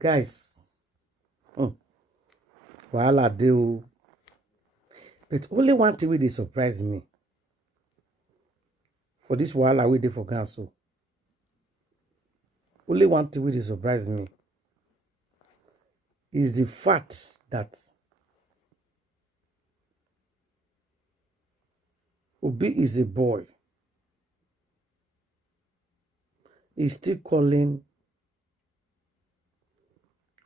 Guys, wahala dey o. But only one thing wey dey surprise me for this wahala wey dey for ground so. Only one thing wey dey surprise me is the fact that Obi is a boy. He's still calling,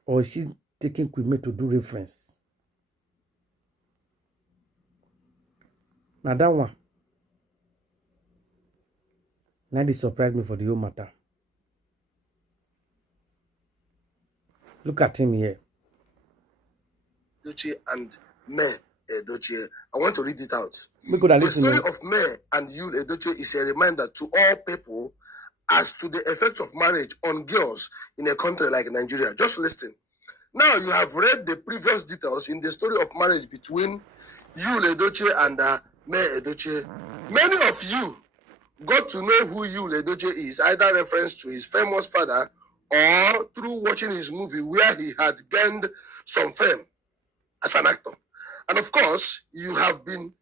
or is she taking Kwime to do reference? Now that one, now they surprise me for the whole matter. Look at him here. Edochie and May Edochie. I want to read it out. The story of May and Yuledochie is a reminder to all people as to the effect of marriage on girls in a country like Nigeria. Just listen. Now you have read the previous details in the story of marriage between Yuledochie and May Edochie. Many of you got to know who Yuledochie is, either reference to his famous father or through watching his movie where he had gained some fame as an actor. And of course, you have been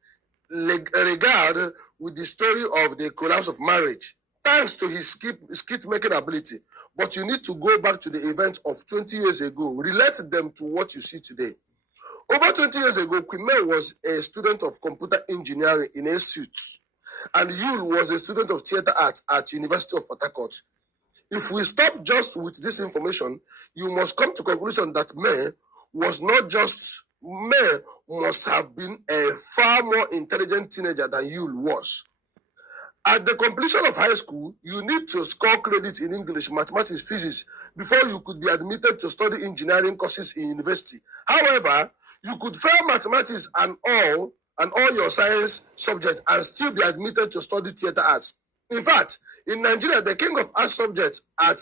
regarded with the story of the collapse of marriage, thanks to his skit-making ability. But you need to go back to the events of 20 years ago, relate them to what you see today. Over 20 years ago, Kwime was a student of computer engineering in a suit, and Yule was a student of theater arts at University of Port Harcourt. If we stop just with this information, you must come to the conclusion that May must have been a far more intelligent teenager than Yule was. At the completion of high school, you need to score credit in English, mathematics, physics before you could be admitted to study engineering courses in university. However, you could fail mathematics and all your science subjects and still be admitted to study theater arts. In fact, in Nigeria, the king of arts subjects at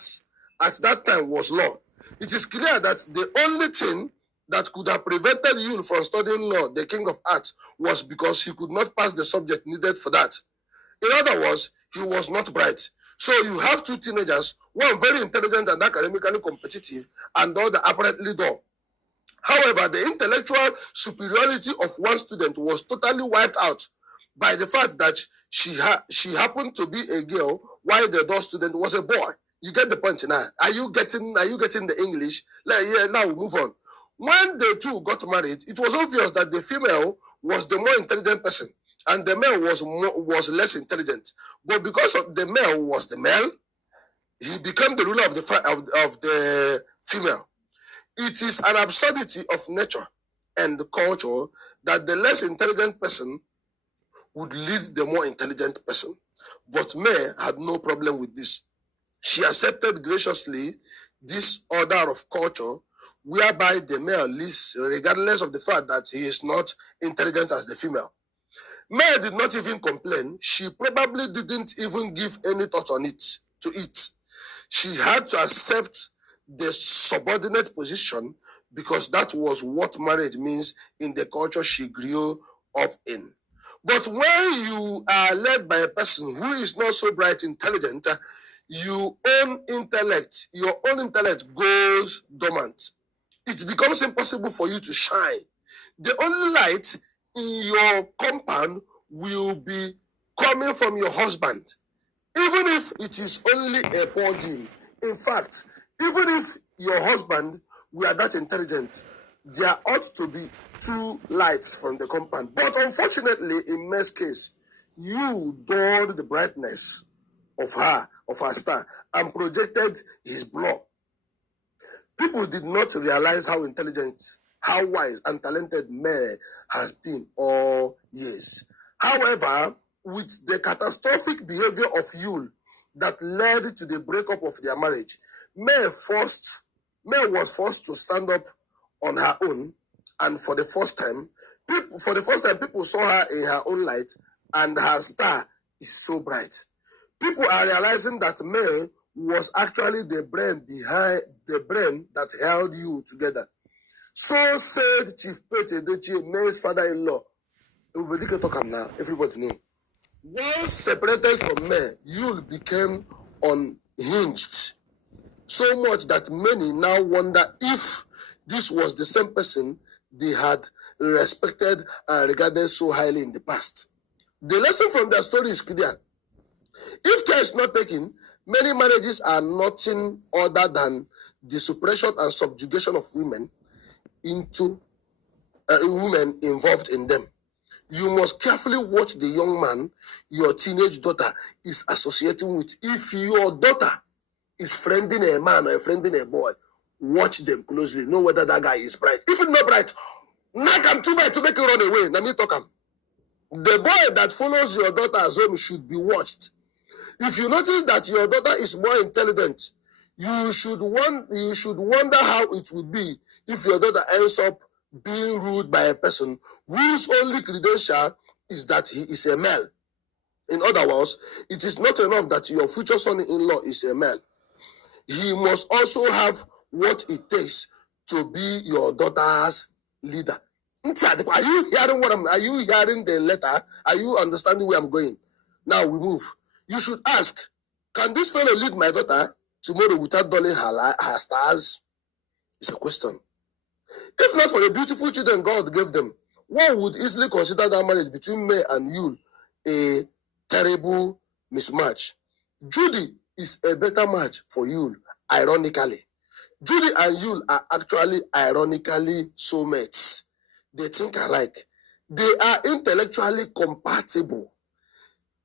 that time was law. It is clear that the only thing that could have prevented Yule from studying law, the king of arts, was because he could not pass the subject needed for that. In other words, he was not bright. So you have two teenagers, one very intelligent and academically competitive, and the other apparently dull. However, the intellectual superiority of one student was totally wiped out by the fact that she happened to be a girl while the dull student was a boy. You get the point now. Are you getting the English? Now we move on. When the two got married, it was obvious that the female was the more intelligent person and the male was less intelligent. But because the male was the male, he became the ruler of the female. It is an absurdity of nature and culture that the less intelligent person would lead the more intelligent person. But May had no problem with this. She accepted graciously this order of culture whereby the male leads regardless of the fact that he is not intelligent as the female. May did not even complain. She probably didn't even give any thought to it. She had to accept the subordinate position because that was what marriage means in the culture she grew up in. But when you are led by a person who is not so bright, intelligent, your own intellect goes dormant. It becomes impossible for you to shine. The only light in your compound will be coming from your husband, even if it is only a poor dim. In fact, even if your husband were that intelligent, there ought to be two lights from the compound. But unfortunately, in May's case, you dulled the brightness of her star and projected his blood. People did not realize how intelligent, how wise and talented May has been all years. However, with the catastrophic behavior of Yule that led to the breakup of their marriage, May was forced to stand up on her own, and for the first time, people saw her in her own light, and her star is so bright. People are realizing that May was actually the brain behind the brain that held you together. So said Chief Edochie, May's father-in-law. Everybody talk now. Everybody know. Once separated from May, Yule became unhinged. so much that many now wonder if this was the same person they had respected and regarded so highly in the past. The lesson from their story is clear. If care is not taken, many marriages are nothing other than the suppression and subjugation of women into women involved in them. You must carefully watch the young man your teenage daughter is associating with. If your daughter is friending a man or friending a boy, watch them closely. Know whether that guy is bright. If it's not bright, knock him too bad to make you run away. Let me talk him. The boy that follows your daughter's home should be watched. If you notice that your daughter is more intelligent, you should wonder how it would be if your daughter ends up being ruled by a person whose only credential is that he is a male. In other words, it is not enough that your future son-in-law is a male. He must also have what it takes to be your daughter's leader. Are you hearing are you hearing the letter? Are you understanding where I'm going? Now we move. You should ask, can this fellow lead my daughter tomorrow without dulling her stars? It's a question. If not for the beautiful children God gave them, one would easily consider that marriage between May and Yule a terrible mismatch. Judy is a better match for Yule, ironically. Judy and Yule are actually ironically soulmates. They think alike. They are intellectually compatible.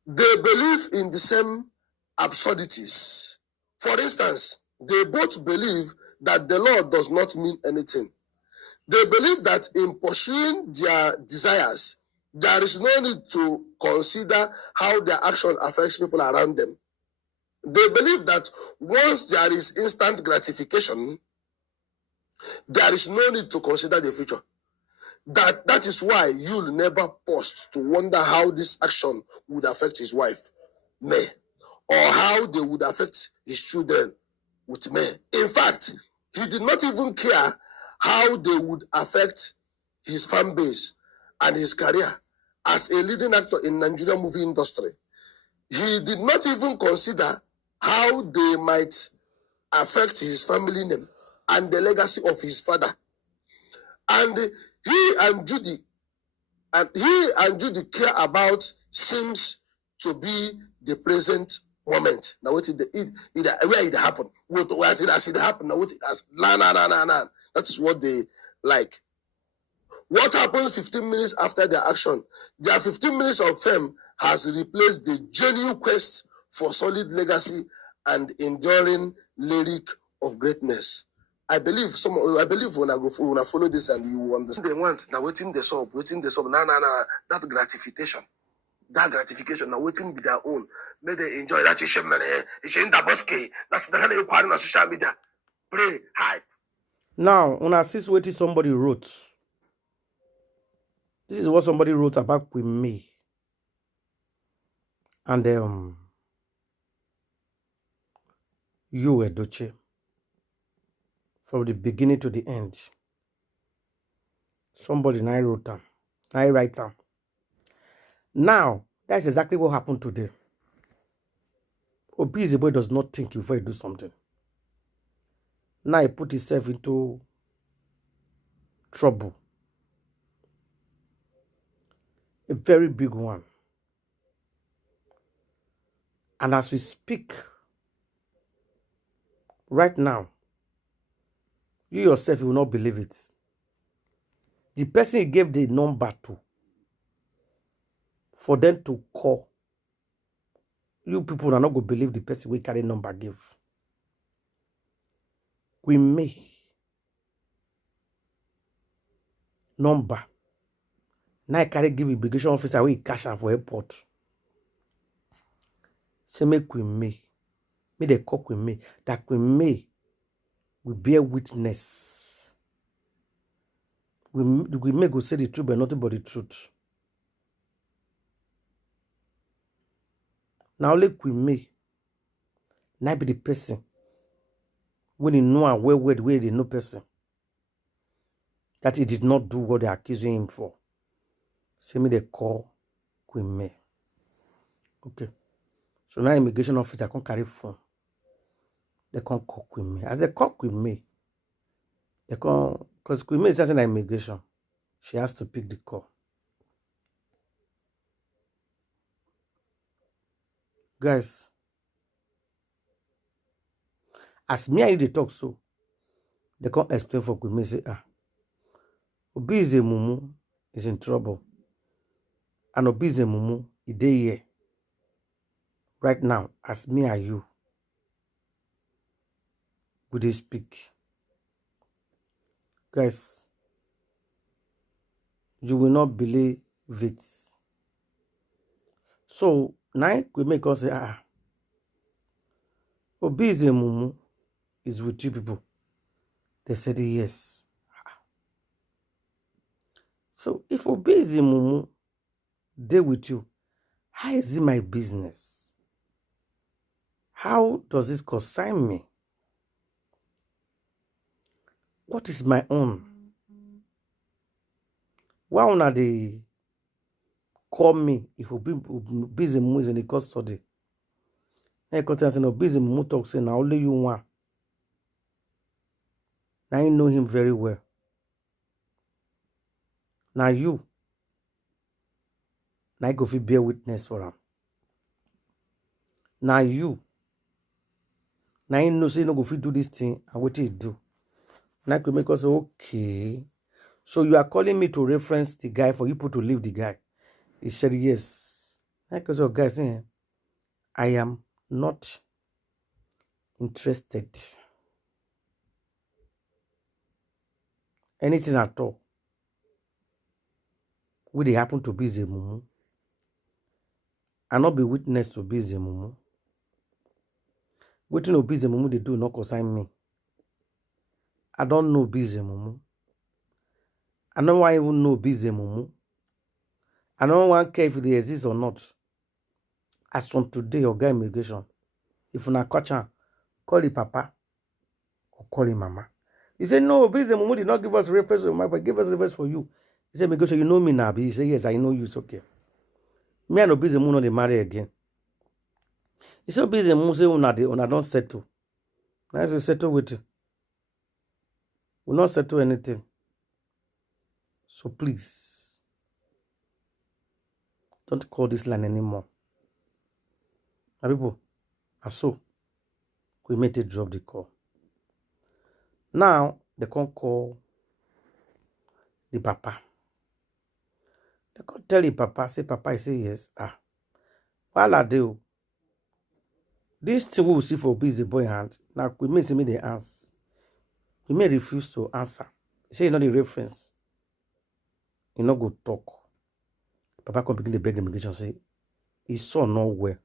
They believe in the same absurdities. For instance, they both believe that the law does not mean anything. They believe that in pursuing their desires, there is no need to consider how their action affects people around them. They believe that once there is instant gratification, there is no need to consider the future. That is why Yule never paused to wonder how this action would affect his wife, May, or how they would affect his children with May. In fact, he did not even care how they would affect his fan base and his career as a leading actor in Nigerian movie industry. He did not even consider how they might affect his family name and the legacy of his father. And he and Judy care about seems to be the present moment. Now what where it happened? What as it happened? Now what nah. That is what they like. What happens 15 minutes after their action? Their 15 minutes of fame has replaced the genuine quest for solid legacy and enduring lyric of greatness. I believe when I follow this and you will understand. They want now waiting the sub. Nah. That gratification now waiting be their own. May they enjoy that it's in the bosque. That's the kind of requiring on social media. Pray, hype. Now, when I see what somebody wrote, this is what somebody wrote about Queen May. And Yuledochie. From the beginning to the end. Somebody now wrote down. I write down. Now, that's exactly what happened today. Obese boy does not think before he do something. Now he put himself into trouble. A very big one. And as we speak, right now, you yourself will not believe it. The person he gave the number to, for them to call, you people are not going to believe the person we carry number give. Queen May number. Now I carry give immigration officer we cash am for airport. Say make Queen May. Me they call Queen May. That Queen May will bear witness. We may go say the truth, but nothing but the truth. Now let Queen May. Now be the person. When he know and where they know person. That he did not do what they are accusing him for. Say me they call Queen May. Okay. So now immigration officer can carry phone. They can't cook with me. As they cook with me, they can't, because Queen May is starting immigration. She has to pick the call. Guys, as me and you they talk so, they can't explain for Queen May, say, Obi is a mumu, is in trouble. And Obi is a mumu, he dey here. Right now, as me and you, we dey speak. Guys, you will not believe it. So, now we make us say, Obi is a mumu, is with you people. They said yes. So, if Obi is a mumu, they with you, how is it my business? How does this concern me? What is my own? Why una they call me if Obi is a mumu is in the custody? I can't say no busy mumu talk say now only you want. Now you know him very well. Now you go fit bear witness for him. Now you know say you no go fit do this thing and what you do. Now could make us say, okay. So you are calling me to reference the guy for you to leave the guy. He said yes. Because your guy saying I am not interested. Anything at all. Will they happen to be the mumu? And not be witness to be the mumu. What you know be the mumu they do not concern me. I don't know be the mumu. I don't even know be the mumu. I don't want care if they exist or not. As from today, your guy immigration, if you not catch him, call the papa or call the mama. He said, no, be the mumu did not give us reference for my but give us reference for you. He said, immigration, you know me now. He said, yes, I know you. It's okay. Me and Obi the mumu they marry again. He said, Obi the mumu say, una don't settle. I say, settle with you. We'll not settle anything. So please, don't call this line anymore. Now, people, so we made it drop the call. Now, they can't call the papa. They can't tell the papa, say, papa, I say yes. While I do, this thing we will see for busy boy hand. Now, we may see me the answer. We may refuse to answer. Say, you know the reference. You know, go talk. Papa come begin to beg the immigration, say, his son not well.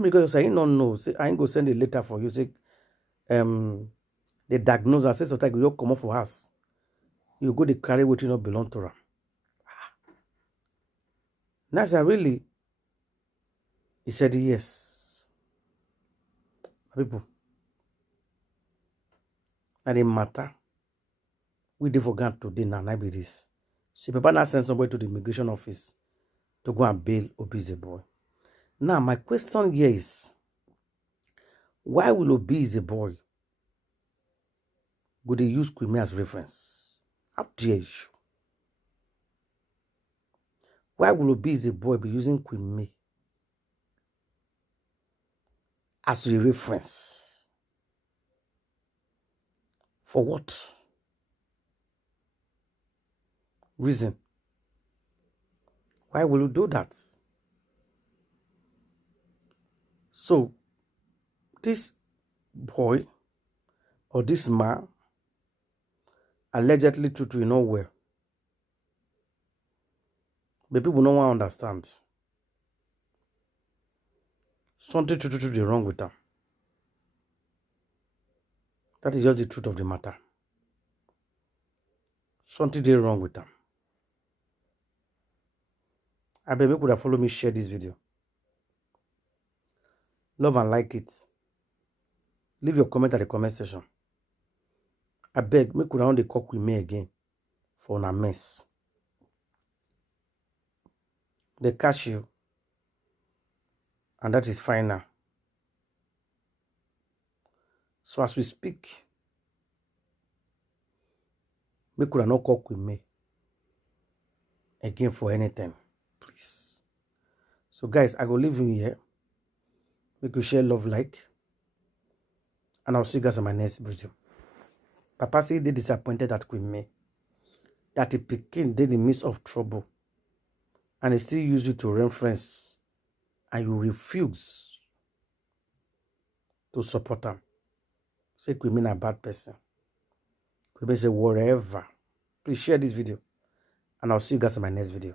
Because I don't know. Say, I ain't go send a letter for you. Say, the diagnosis, say, sometimes you come up for us. You go to carry what you not belong to her. Now, I really, he said yes. People, and the matter, we did forget today now, be this. So, Papa now send somebody to the immigration office to go and bail Obi the boy. Now, my question here is, why will Obi the boy go they use Queen May as reference? How dare you? Why will Obi the boy be using Queen May as a reference? For what reason? Why will you do that? So, this boy or this man allegedly to nowhere. But people don't want to understand. Something to wrong with them. That is just the truth of the matter. Something did wrong with them. I bet you could have followed me, share this video. Love and like it. Leave your comment at the comment section. I beg, me could have cook with me again for a mess. They catch you, and that is final. So as we speak, we could not call with me again for anything, please. So guys, I go leave you here. We could share love like, and I'll see you guys on my next video. Papa said they disappointed at Queen May, that he became in the midst of trouble, and he still used you to reference, and you refuse to support him. Say Queen May a bad person. Queen May say whatever. Please share this video, and I'll see you guys on my next video.